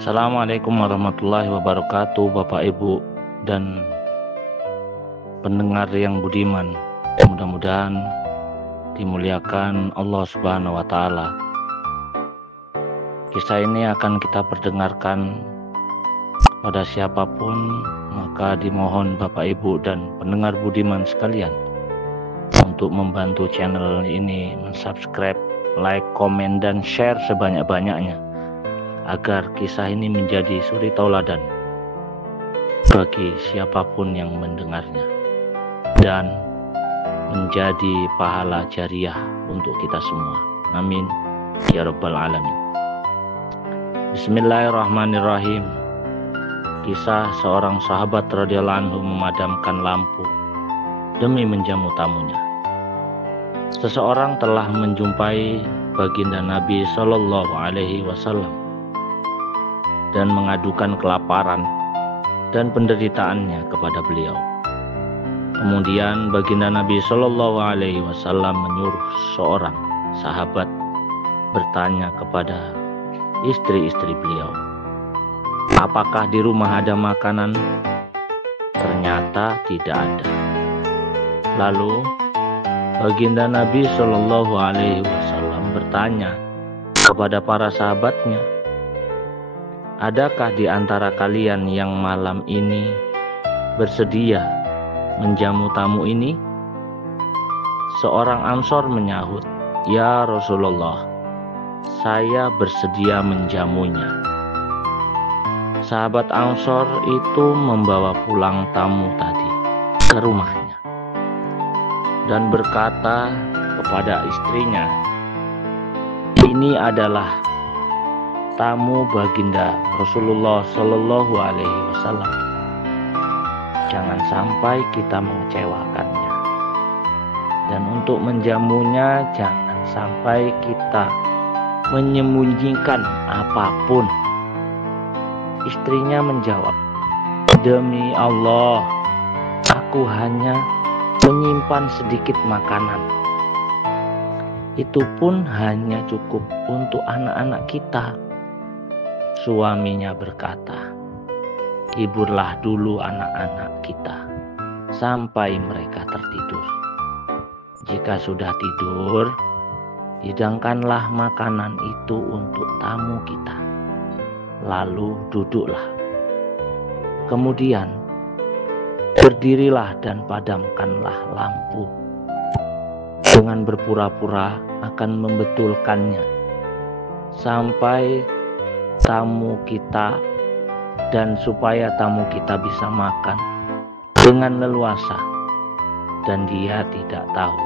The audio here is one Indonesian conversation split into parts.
Assalamualaikum warahmatullahi wabarakatuh, Bapak Ibu dan pendengar yang budiman. Mudah-mudahan dimuliakan Allah Subhanahu wa Ta'ala. Kisah ini akan kita perdengarkan pada siapapun, maka dimohon Bapak Ibu dan pendengar budiman sekalian untuk membantu channel ini mensubscribe, like, komen, dan share sebanyak-banyaknya agar kisah ini menjadi suri tauladan bagi siapapun yang mendengarnya dan menjadi pahala jariah untuk kita semua. Amin ya rabbal alamin. Bismillahirrahmanirrahim. Kisah seorang sahabat radhiyallahu anhu memadamkan lampu demi menjamu tamunya. Seseorang telah menjumpai baginda Nabi Shallallahu Alaihi Wasallam dan mengadukan kelaparan dan penderitaannya kepada beliau. Kemudian baginda Nabi Shallallahu Alaihi Wasallam menyuruh seorang sahabat bertanya kepada istri-istri beliau, apakah di rumah ada makanan? Ternyata tidak ada. Lalu baginda Nabi Shallallahu Alaihi Wasallam bertanya kepada para sahabatnya, adakah di antara kalian yang malam ini bersedia menjamu tamu ini? Seorang Ansor menyahut, ya Rasulullah, saya bersedia menjamunya. Sahabat Ansor itu membawa pulang tamu tadi ke rumahnya dan berkata kepada istrinya, ini adalah tamu baginda Rasulullah Shallallahu Alaihi Wasallam. Jangan sampai kita mengecewakannya, dan untuk menjamunya jangan sampai kita menyembunyikan apapun. Istrinya menjawab, demi Allah, aku hanya menyimpan sedikit makanan. Itu pun hanya cukup untuk anak-anak kita. Suaminya berkata, hiburlah dulu anak-anak kita sampai mereka tertidur. Jika sudah tidur, hidangkanlah makanan itu untuk tamu kita. Lalu duduklah. Kemudian berdirilah dan padamkanlah lampu dengan berpura-pura akan membetulkannya sampai tamu kita, dan supaya tamu kita bisa makan dengan leluasa dan dia tidak tahu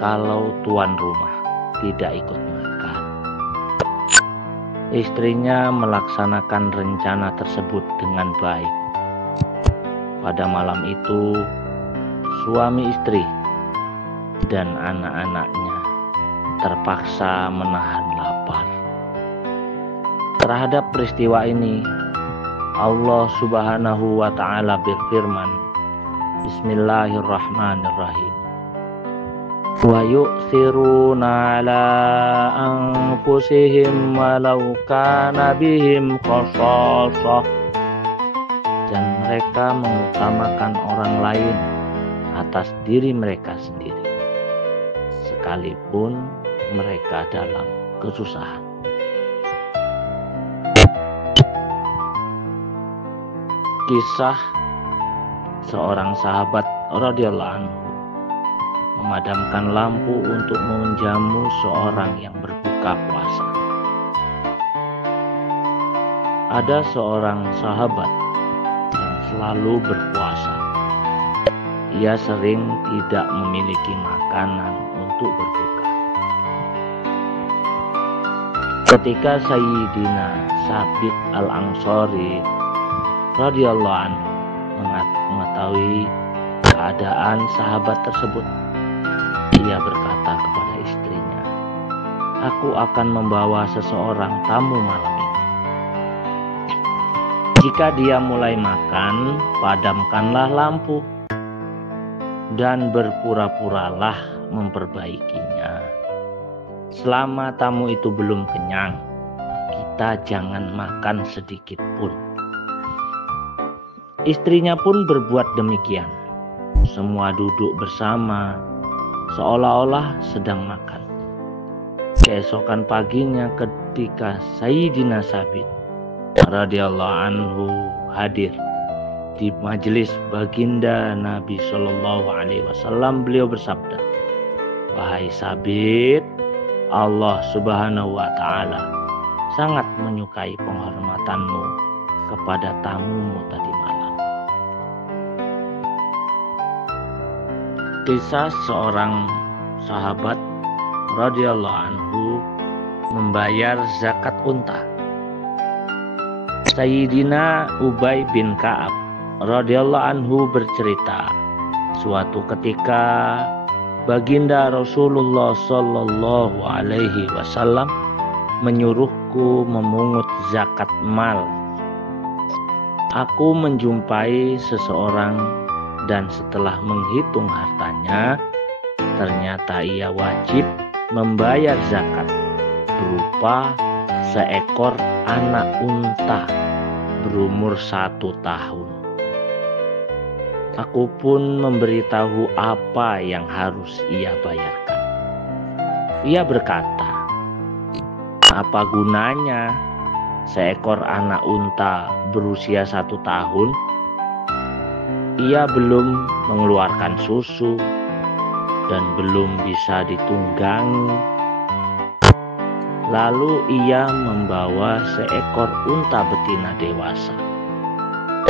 kalau tuan rumah tidak ikut makan. Istrinya melaksanakan rencana tersebut dengan baik. Pada malam itu suami istri dan anak-anaknya terpaksa menahan lapar. Terhadap peristiwa ini, Allah Subhanahu wa Ta'ala berfirman, Bismillahirrahmanirrahim. Wa yu'thiruna ala anfusihim walau kana bihim khasasah. Dan mereka mengutamakan orang lain atas diri mereka sendiri, sekalipun mereka dalam kesusahan. Kisah seorang sahabat radhiyallahu anhu memadamkan lampu untuk menjamu seorang yang berbuka puasa. Ada seorang sahabat yang selalu berpuasa. Ia sering tidak memiliki makanan untuk berbuka. Ketika Sayyidina Sabit Al-Ansari radhiyallahu anhu mengetahui keadaan sahabat tersebut, ia berkata kepada istrinya, aku akan membawa seseorang tamu malam ini. Jika dia mulai makan, padamkanlah lampu dan berpura-puralah memperbaikinya. Selama tamu itu belum kenyang, kita jangan makan sedikit pun. Istrinya pun berbuat demikian. Semua duduk bersama, seolah-olah sedang makan. Keesokan paginya ketika Sayyidina Sabit radhiyallahu anhu hadir di majelis baginda Nabi Shallallahu Alaihi Wasallam, beliau bersabda, "Wahai Sabit, Allah Subhanahu Wa Taala sangat menyukai penghormatanmu kepada tamumu tadi malam." Kisah seorang sahabat radhiyallahu anhu membayar zakat unta. Sayyidina Ubay bin Ka'ab radhiyallahu anhu bercerita, suatu ketika baginda Rasulullah sallallahu alaihi wasallam menyuruhku memungut zakat mal. Aku menjumpai seseorang dan setelah menghitung hartanya, ternyata ia wajib membayar zakat berupa seekor anak unta berumur 1 tahun. Aku pun memberitahu apa yang harus ia bayarkan. Ia berkata, "Apa gunanya seekor anak unta berusia 1 tahun? Ia belum mengeluarkan susu dan belum bisa ditunggangi." Lalu ia membawa seekor unta betina dewasa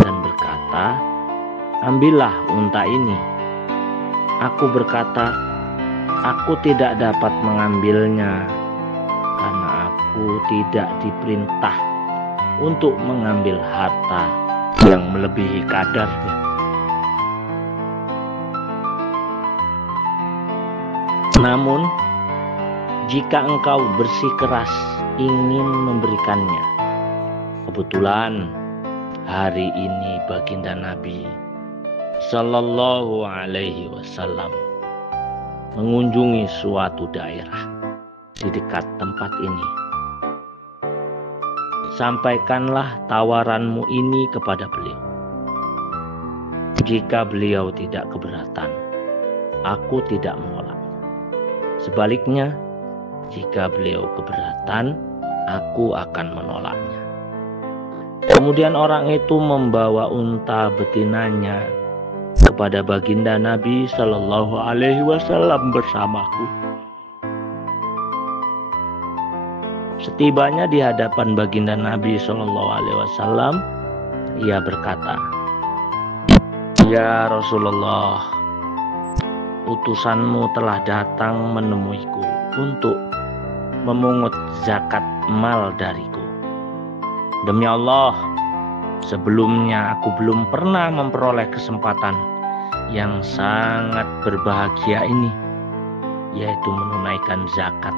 dan berkata, "Ambillah unta ini." Aku berkata, "Aku tidak dapat mengambilnya karena aku tidak diperintah untuk mengambil harta yang melebihi kadarnya. Namun, jika engkau bersikeras ingin memberikannya." Kebetulan hari ini baginda Nabi Sallallahu Alaihi Wasallam mengunjungi suatu daerah di dekat tempat ini. Sampaikanlah tawaranmu ini kepada beliau. Jika beliau tidak keberatan, aku tidak menolak. Sebaliknya, jika beliau keberatan, aku akan menolaknya. Kemudian orang itu membawa unta betinanya kepada baginda Nabi Shallallahu Alaihi Wasallam bersamaku. Setibanya di hadapan baginda Nabi Shallallahu Alaihi Wasallam, ia berkata, "Ya Rasulullah, utusanmu telah datang menemuiku untuk memungut zakat mal dariku. Demi Allah, sebelumnya aku belum pernah memperoleh kesempatan yang sangat berbahagia ini, yaitu menunaikan zakat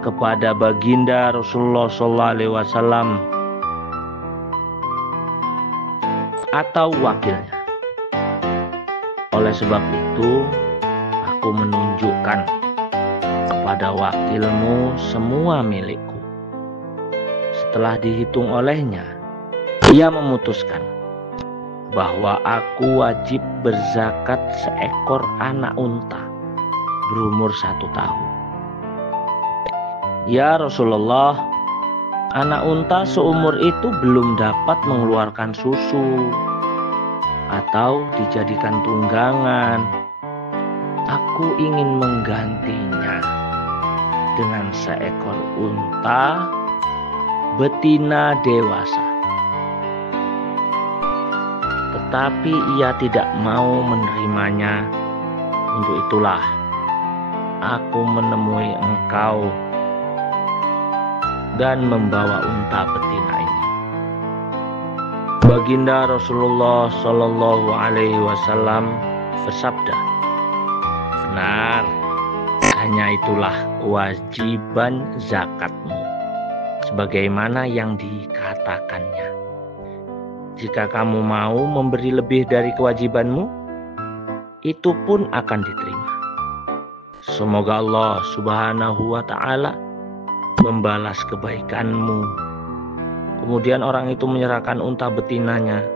kepada baginda Rasulullah SAW atau wakilnya. Oleh sebab itu, aku menunjukkan kepada wakilmu semua milikku." Setelah dihitung olehnya, ia memutuskan bahwa aku wajib berzakat seekor anak unta berumur 1 tahun. "Ya Rasulullah, anak unta seumur itu belum dapat mengeluarkan susu atau dijadikan tunggangan. Aku ingin menggantinya dengan seekor unta betina dewasa." Tetapi ia tidak mau menerimanya. Untuk itulah aku menemui engkau dan membawa unta betina ini. Baginda Rasulullah Shallallahu Alaihi Wasallam bersabda, "Benar, hanya itulah kewajiban zakatmu, sebagaimana yang dikatakannya. Jika kamu mau memberi lebih dari kewajibanmu, itu pun akan diterima. Semoga Allah Subhanahu wa Ta'ala membalas kebaikanmu Kemudian orang itu menyerahkan unta betinanya,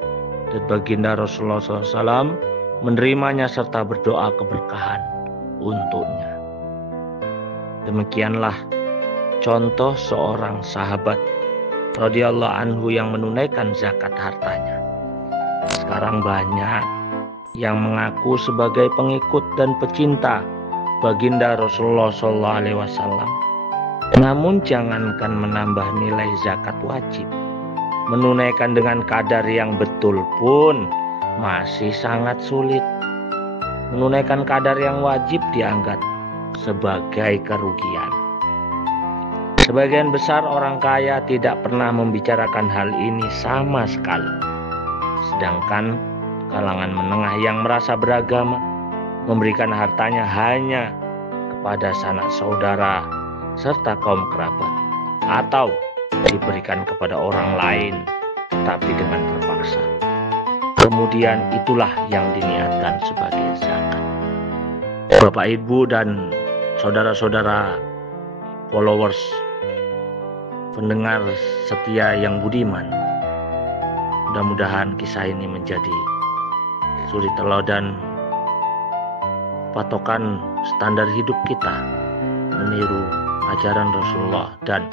dan baginda Rasulullah SAW menerimanya serta berdoa keberkahan untuknya. Demikianlah contoh seorang sahabat radhiyallahu anhu yang menunaikan zakat hartanya. Sekarang banyak yang mengaku sebagai pengikut dan pecinta baginda Rasulullah SAW. Namun jangankan menambah nilai zakat wajib, menunaikan dengan kadar yang betul pun masih sangat sulit. Menunaikan kadar yang wajib dianggap sebagai kerugian. Sebagian besar orang kaya tidak pernah membicarakan hal ini sama sekali. Sedangkan kalangan menengah yang merasa beragama memberikan hartanya hanya kepada sanak saudara serta kaum kerabat, atau diberikan kepada orang lain tetapi dengan terpaksa. Kemudian itulah yang diniatkan sebagai zakat. Bapak, Ibu, dan saudara-saudara followers, pendengar setia yang budiman, mudah-mudahan kisah ini menjadi suri teladan patokan standar hidup kita meniru ajaran Rasulullah dan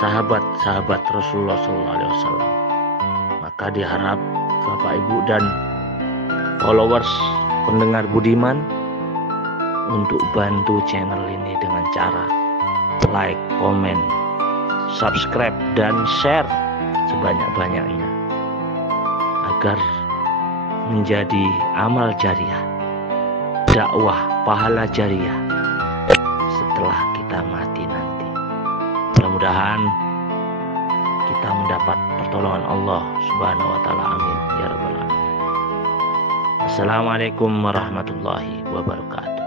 sahabat-sahabat Rasulullah SAW. Maka diharap Bapak, Ibu, dan followers pendengar budiman untuk bantu channel ini dengan cara like, komen, subscribe, dan share sebanyak-banyaknya agar menjadi amal jariah, dakwah pahala jariah setelah kita mati nanti. Mudah-mudahan kita mendapat pertolongan Allah Subhanahu wa taala. Amin ya rabbal alamin. Assalamualaikum warahmatullahi wabarakatuh.